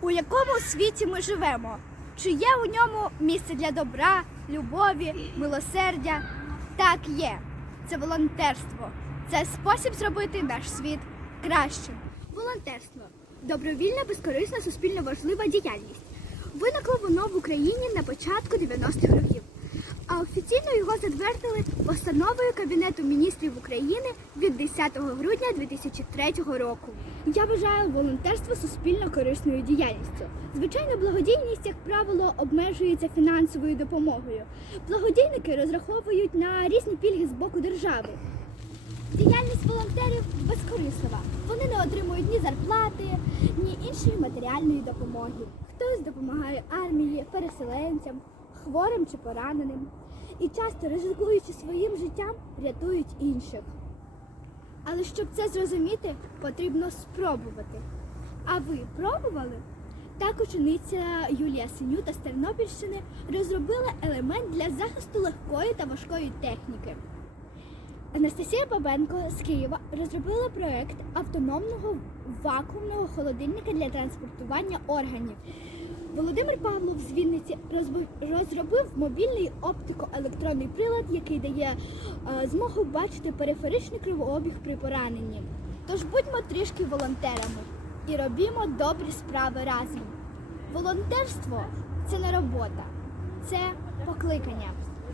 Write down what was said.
У якому світі ми живемо? Чи є у ньому місце для добра, любові, милосердя? Так є. Це волонтерство. Це спосіб зробити наш світ кращим. Волонтерство добровільна, безкорисна, суспільно важлива діяльність. Виникло воно в Україні на початку 90-х років, офіційно його затвердили постановою Кабінету міністрів України від 10 грудня 2003 року. Я вважаю волонтерство суспільно корисною діяльністю. Звичайно, благодійність, як правило, обмежується фінансовою допомогою. Благодійники розраховують на різні пільги з боку держави. Діяльність волонтерів безкорислива. Вони не отримують ні зарплати, ні іншої матеріальної допомоги. Хтось допомагає армії, переселенцям, хворим чи пораненим. І часто, ризикуючи своїм життям, рятують інших. Але щоб це зрозуміти, потрібно спробувати. А ви пробували? Так учениця Юлія Синюта з Тернопільщини розробила елемент для захисту легкої та важкої техніки. Анастасія Бабенко з Києва розробила проект автономного вакуумного холодильника для транспортування органів. Володимир Павлов з Вінниці розробив мобільний оптико-електронний прилад, який дає е, змогу бачити периферичний кровообіг при пораненні. Тож будьмо трішки волонтерами і робімо добрі справи разом. Волонтерство це не робота, це покликання.